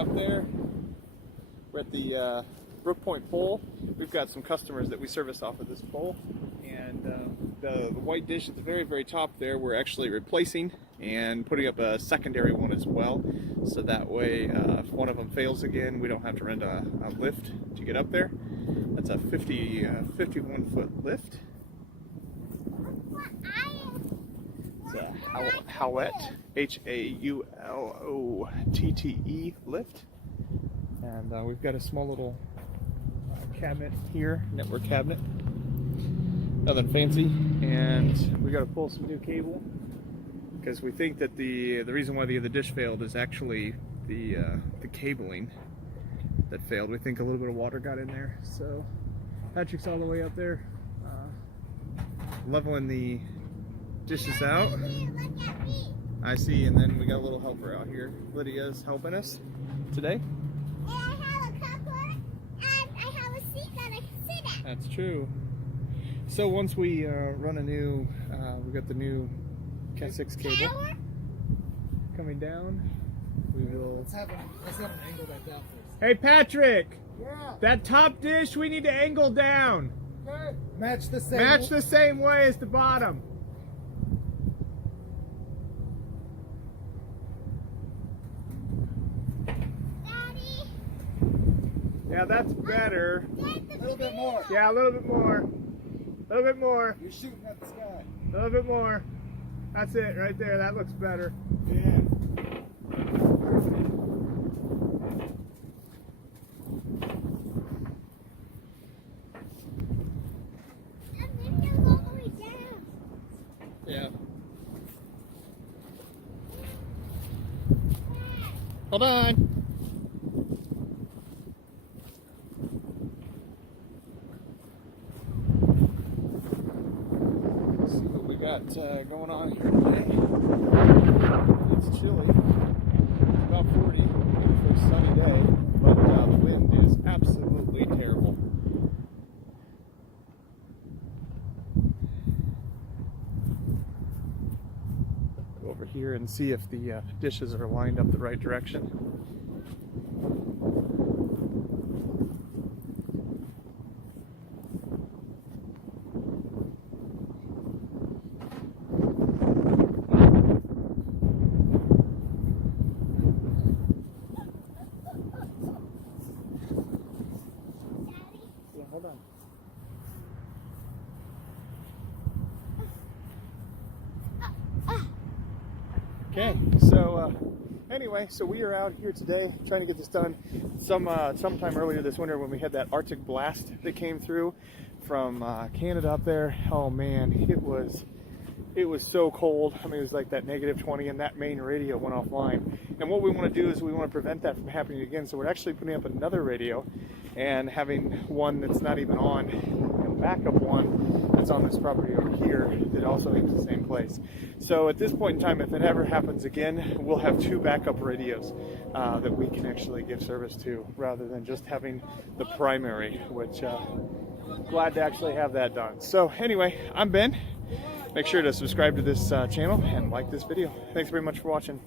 up there. We're at the Brook Point pole. We've got some customers that we service off of this pole, and the white dish at the very, very top there we're actually replacing and putting up a secondary one as well, so that way if one of them fails again, we don't have to rent a lift to get up there. That's a 51 foot lift. It's a Haulotte, Haulotte lift. And we've got a small little cabinet here, network cabinet. Nothing fancy. And we got to pull some new cable because we think that the reason why the other dish failed is actually the cabling that failed. We think a little bit of water got in there. So Patrick's all the way up there leveling the dishes out. I see, and then we got a little helper out here. Lydia's helping us today. And I have a cupboard, and I have a seat that I can sit at. That's true. So once we run a new, we got the new Cat 6 cable coming down. We will. Let's have an angle that down first. Hey Patrick, Yeah. that top dish we need to angle down. Okay. Match the same. Match the same way as the bottom. Daddy. Yeah, that's better. A little bit more. Yeah, a little bit more. A little bit more. You're shooting at the sky. A little bit more. That's it right there. That looks better. Yeah. And then you'll go all the way down. Yeah. Hold on. Let's see what we got going on here today. It's chilly. It's about 40 for a sunny day, but the wind is absolutely terrible. Go over here and see if the dishes are lined up the right direction. Yeah, hold on. Okay, so anyway, so we are out here today trying to get this done. Sometime earlier this winter when we had that Arctic blast that came through from Canada up there. Oh man, it was so cold. I mean, it was like that -20, and that main radio went offline. And what we want to do is we want to prevent that from happening again. So we're actually putting up another radio and having one that's not even on, and a backup one that's on this property over here that also aims the same place. So at this point in time, if it ever happens again, we'll have two backup radios that we can actually give service to, rather than just having the primary, which glad to actually have that done. So anyway, I'm Ben. Make sure to subscribe to this channel and like this video. Thanks very much for watching.